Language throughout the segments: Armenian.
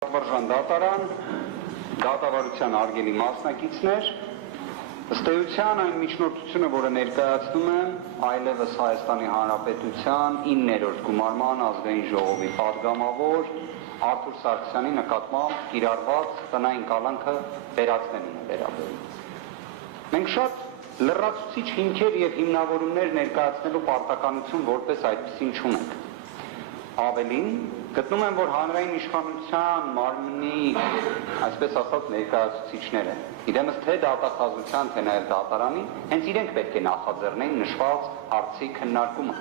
Պատվարժան դատարան, դատավարության արգելի մասնակիցներ, ըստ էության այն միջնորդությունը, որը ներկայացնում եմ, այլևս Հայաստանի Հանրապետության 9-րդ գումարման ազգային ժողովի պատգամավոր Արթուր Սարգսյանի նկատմամբ կիրառված տնային կալանքը վերացնելուն է վերաբերում։ Մենք շատ լրացուցիչ հիմքեր եւ հիմնավորումներ ներկայացնելու պարտականություն որպես այդպեսին չունենք։ Ավելին, գտնում եմ, որ հանրային իշխանության մարմնի, այսպես ասած, ներկայացուցիչները, իրենից թե դատախազության, թե նաև դատարանի, հենց իրենք պետք է նախաձեռնեն նշված հարցի քննարկումը։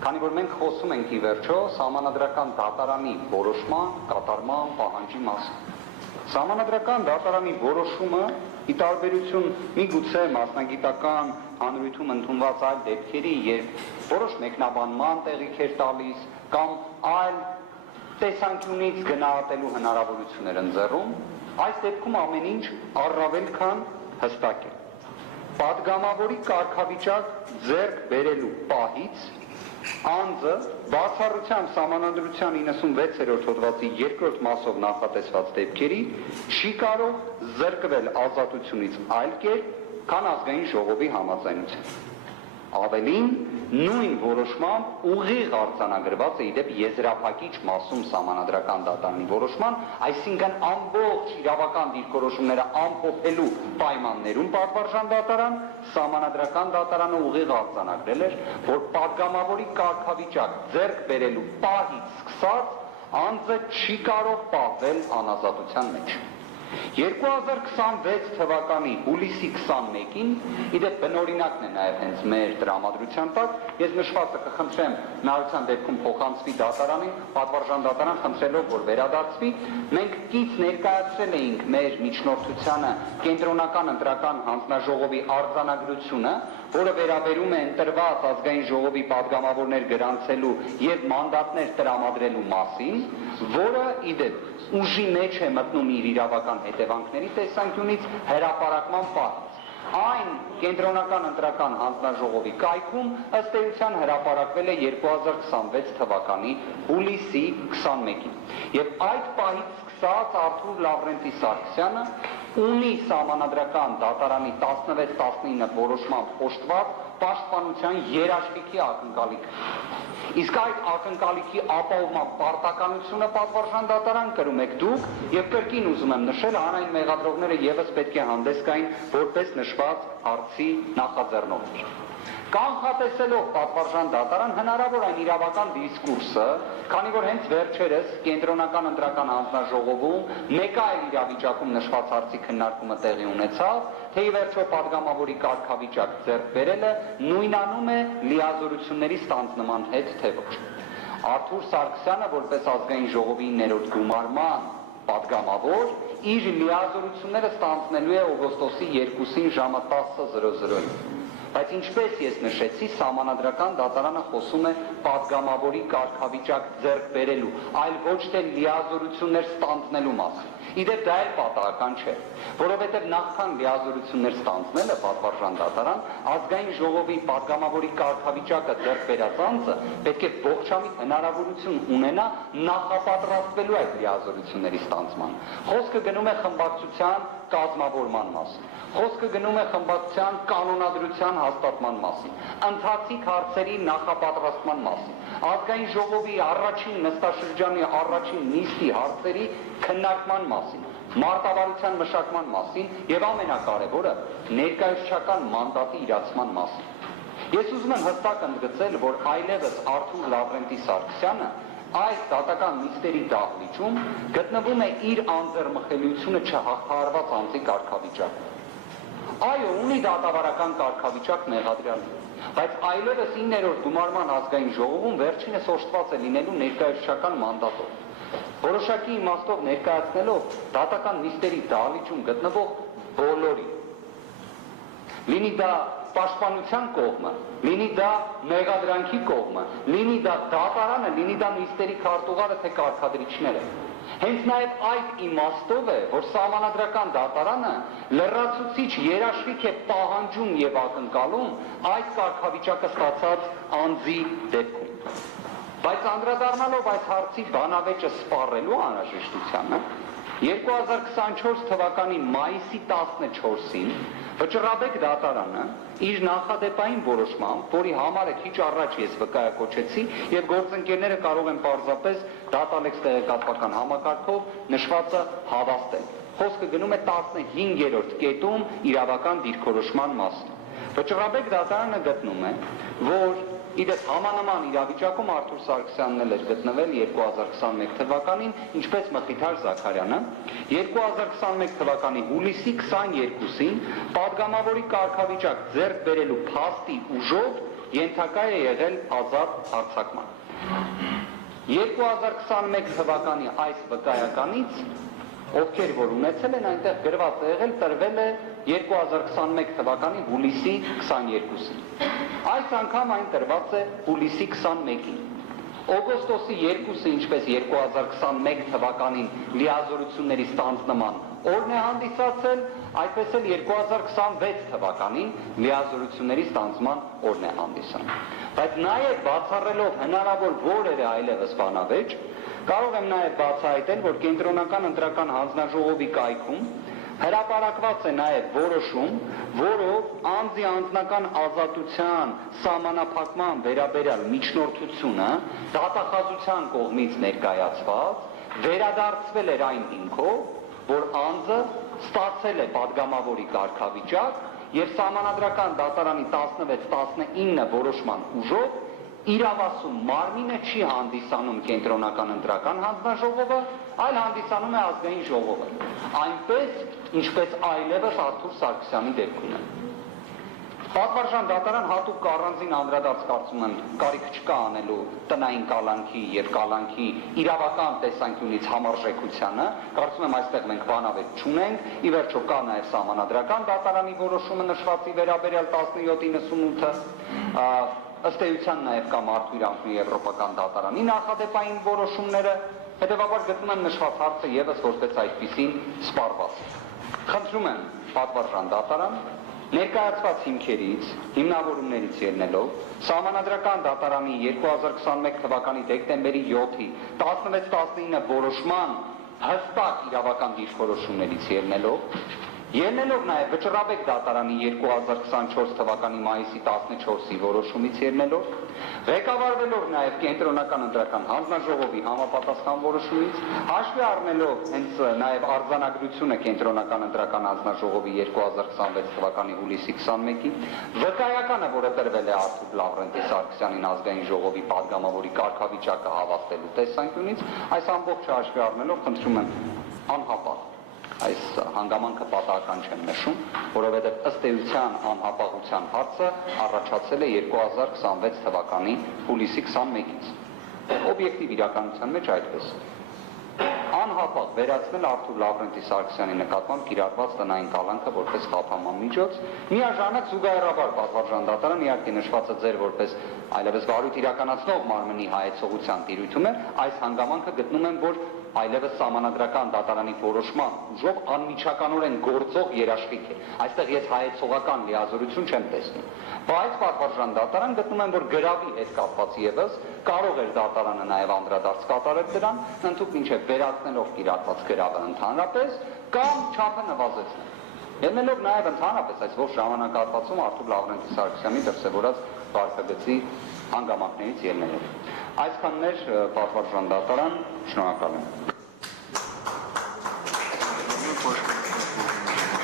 Քանի որ մենք խոսում ենք ի վերջո սահմանադրական դատարանի որոշման կատարման պահանջի մասին։ Սահմանադրական դատարանի որոշումը ի տարբերություն միգուցե մասնագիտական հանրույթում ընդունված այլ դեպքերի, երբ որոշ մեկնաբանման տեղիքեր տալիս կամ այլ տեսանկյունից գնահատելու հնարավորություններ ընձեռում, այս դեպքում ամեն ինչ առավել քան հստակ է։ Պատգամավորի կարգավիճակ ձեռք բերելու պահից անձը բացառությամբ սահմանադրության 96-րդ հոդվածի 2-րդ մասով նախատեսված դեպքերի չի կարող զրկվել ազատությունից այլ կերպ, քան ազգային ժողովի համաձայնությամբ։ Ավելին, նույն որոշմամբ ուղիղ արձանագրված է իդեպ եզրափակիչ մասում սահմանադրական դատարանի որոշման, այսինքն ամբողջ իրավական դիրքորոշումները ամփոփելու պայմաններում պատվարժան դատարան, սահմանադրական դատարանը ուղիղ արձանագրել էր, որ պատգամավորի կարգավիճակ ձեռք բերելու պահից սկսած անձը չի կարող պահվել անազատության մեջ։ 2026 թվականի հուլիսի 21-ին, իդեպ բնօրինակն է նաև հենց մեր տրամադրության տակ, ես նշվածը կխնդրեմ նարության դեպքում փոխանցվի դատարանին, պատվարժան դատարան խնդրելով, որ վերադարձվի, մենք կից ներկայացրել էինք մեր միջնորդությանը կենտրոնական ընտրական հանձնաժողովի արձանագրությունը, որը վերաբերում է ընտրված ազգային ժողովի պատգամավորներ գրանցելու եւ մանդատներ տրամադրելու մասին, որը իդեպ ուժի մեջ է մտնում իր իրավական հետևանքների տեսանկյունից հրապարակման պահից։ Այն կենտրոնական ընտրական հանձնաժողովի կայքում ըստ էության հրապարակվել է 2026 թվականի հուլիսի 21-ին։ Եվ այդ պահից սկսած Արթուր Լավրենտի Սարգսյանը ունի սահմանադրական դատարանի 16-19 որոշմամբ օժտված պաշտպանության երաշխիքի ակնկալիք։ Իսկ այդ ակնկալիքի ապահովման պարտականությունը պատվարժան դատարան կրում եք դուք եւ կրկին ուզում եմ նշել, հանրային մեղադրողները եւս պետք է հանդես գային որպես նշված հարցի նախաձեռնողներ։ Կանխատեսելով պատվարժան դատարան հնարավոր այն իրավական դիսկուրսը, քանի որ հենց վերջերս կենտրոնական ընտրական հանձնաժողովում մեկ այլ իրավիճակում նշված հարցի քննարկումը տեղի ունեցավ, թե ի վերջո պատգամավորի կարգավիճակ ձեռք բերելը նույնանում է լիազորությունների ստանձնման հետ, թե ոչ։ Արթուր Սարգսյանը որպես ազգային ժողովի 9-րդ գումարման պատգամավոր իր լիազորությունները ստանձնելու է օգոստոսի 2-ին ժամը 10:00-ին։ Բայց ինչպես ես նշեցի, սահմանադրական դատարանը խոսում է պատգամավորի կարգավիճակ ձեռք բերելու, այլ ոչ թե լիազորություններ ստանձնելու մասին։ Իդեպ դա էլ պատահական չէ, որովհետև նախքան լիազորություններ ստանձնելը պատվարժան դատարան ազգային ժողովի պատգամավորի կարգավիճակը ձեռք բերած անձը պետք է ողջամիտ հնարավորություն ունենա նախապատրաստվելու այդ լիազորությունների ստանձնման։ Խոսքը գնում է խմբակցության կազմավորման մասին։ Խոսքը գնում է խմբակցության կանոնադրության հաստատման մասին, ընթացիկ հարցերի նախապատրաստման մասին, ազգային ժողովի առաջին նստաշրջանի առաջին նիստի հարցերի քննարկման մասին, մարտավարության մշակման մասին եւ ամենակարևորը ներկայացուցչական մանդատի իրացման մասին։ Ես ուզում եմ հստակ ընդգծել, որ այլևս Արթուր Լավրենտի Սարգսյանը այս դատական նիստերի դահլիճում գտնվում է իր անձեռմխելիությունը չհաղթահարված անձի կարգավիճակում։ Այո, ունի դատավարական կարգավիճակ մեղադրյալը, բայց այլևս 9-րդ գումարման ազգային ժողովում վերջինս օժտված է լինելու ներկայացուցչական մանդատով։ Որոշակի իմաստով ներկայացնելով դատական նիստերի դահլիճում գտնվող բոլորի, լինի դա պաշտպանության կողմը, լինի դա մեղադրանքի կողմը, լինի դա դատարանը, լինի դա նիստերի քարտուղարը, թե կարգադրիչները։ Հենց նաև այդ իմաստով է, որ սահմանադրական դատարանը լրացուցիչ երաշխիք է պահանջում եւ ակնկալում այդ կարգավիճակը ստացած անձի դեպքում։ Բայց անդրադառնալով այս հարցի բանավեճը սպառելու անհրաժեշտությանը 2024 թվականի մայիսի 14-ին Վճռաբեկ դատարանը իր նախադեպային որոշմամբ, որի համար քիչ առաջ ես վկայակոչեցի եւ գործընկերները կարող են պարզապես դատալեքս տեղեկատվական համակարգով նշվածը հավաստել։ Խոսքը գնում է 15-րդ կետում իրավական դիրքորոշման մասին։ Վճռաբեկ դատարանը գտնում է, որ Իդեպ համանման իրավիճակում Արթուր Սարգսյանն էլ էր գտնվել 2021 թվականին, ինչպես Մխիթար Զաքարյանը, 2021 թվականի հուլիսի 22-ին падգամավորի կարգավիճակ ձեռք բերելու փաստի ուժով ենթակա է եղել ազատ հարձակման։ 2021 թվականի այս վկայականից ովքեր որ ունեցել են այնտեղ գրված է եղել տրվել է 2021 թվականի հուլիսի 22-ին։ Այս անգամ այն տրված է հուլիսի 21-ին։ Օգոստոսի 2-ը, ինչպես 2021 թվականին լիազորությունների ստանձնման օրն է հանդիսացել, այդպես էլ 2026 թվականին լիազորությունների ստանձնման օրն է հանդիսանում։ Բայց նաև բացառելով հնարավոր որևէ այլևս բանավեճ, կարող եմ նաև բացահայտել, որ կենտրոնական ընտրական հանձնաժողովի կայքում հրապարակված է նաև որոշում, որով անձի անձնական ազատության սահմանափակման վերաբերյալ միջնորդությունը դատախազության կողմից ներկայացված վերադարձվել էր այն հիմքով, որ անձը ստացել է падգամավորի կարգավիճակ եւ Սահմանադրական դատարանի 16-19 որոշման ուժով իրավասու մարմինը չի հանդիսանում կենտրոնական ընտրական հանձնաժողովը, այլ հանդիսանում է ազգային ժողովը, այնպես, ինչպես այլևս Արթուր Սարգսյանի դեպքում է։ Պատվարժան դատարան հատուկ առանձին անդրադարձ կարծում եմ կարիք չկա անելու տնային կալանքի եւ կալանքի իրավական տեսանկյունից համարժեքությանը, կարծում եմ այստեղ մենք բանավեճ չունենք, ի վերջո կա նաեւ Սահմանադրական դատարանի որոշումը նշվածի վերաբերյալ 1798-ը, ըստ էության նաև կա Մարդու իրավունքների եվրոպական դատարանի նախադեպային որոշումները, հետևաբար գտնում եմ նշված հարցը եւս որպես այդպիսին սպառված։ Խնդրում եմ պատվարժան դատարան ներկայացված հիմքերից, հիմնավորումներից ելնելով Սահմանադրական դատարանի 2021 թվականի դեկտեմբերի 7-ի 16-19 որոշման հստակ իրավական դիրքորոշումներից ելնելով նաև Վճռաբեկ դատարանի 2024 թվականի մայիսի 14-ի որոշումից ելնելով, ղեկավարվելով նաև կենտրոնական ընտրական հանձնաժողովի համապատասխան որոշումից, հաշվի առնելով հենց նաև արձանագրությունը կենտրոնական ընտրական հանձնաժողովի 2026 թվականի հուլիսի 21-ի, վկայականը, որը տրվել է Արթուր Լավրենտի Սարգսյանին ազգային ժողովի падգամավորի կարգավիճակը հավաստելու տեսանկյունից, այս ամբողջը հաշվի առնելով խնդրում եմ անհապաղ այս հանգամանքը պատահական չեմ նշում, որովհետև ըստ էության անհապաղության հարցը առաջացել է 2026 թվականի հուլիսի 21-ից։ Օբյեկտիվ իրականության մեջ այդպես։ Անհապաղ վերացնել Արթուր Լավրենտի Սարգսյանի նկատմամբ կիրառված տնային կալանքը որպես խափանման միջոց, միաժամանակ զուգահեռաբար պատվարժան դատարան իհարկե նշվածը ձեր որպես այլևս վարույթ իրականացնող մարմնի հայեցողության տիրույթում է, այս հանգամանքը գտնում եմ, որ այլևս Սահմանադրական դատարանի որոշման ուժով անմիջականորեն գործող երաշխիք է։ Այստեղ ես հայեցողական լիազորություն չեմ տեսնում։ Բայց պատվարժան դատարան գտնում եմ, որ գրավի հետ կապված եւս կարող էր դատարանը նաեւ անդրադարձ կատարել դրան, ընդհանուր մինչեւ վերացնելով կիրառված գրավը ընդհանրապես կամ չափը նվազեցնել։ Ելնելով նաեւ ընդհանրապես այս ողջ ժամանակահատվածում Արթուր Լավրենտի Սարգսյանի դրսևորած վարկագծի հանգամանքներից ելնելով։ Այսքաններ պատվարժան դատարան, շնորհակալ եմ։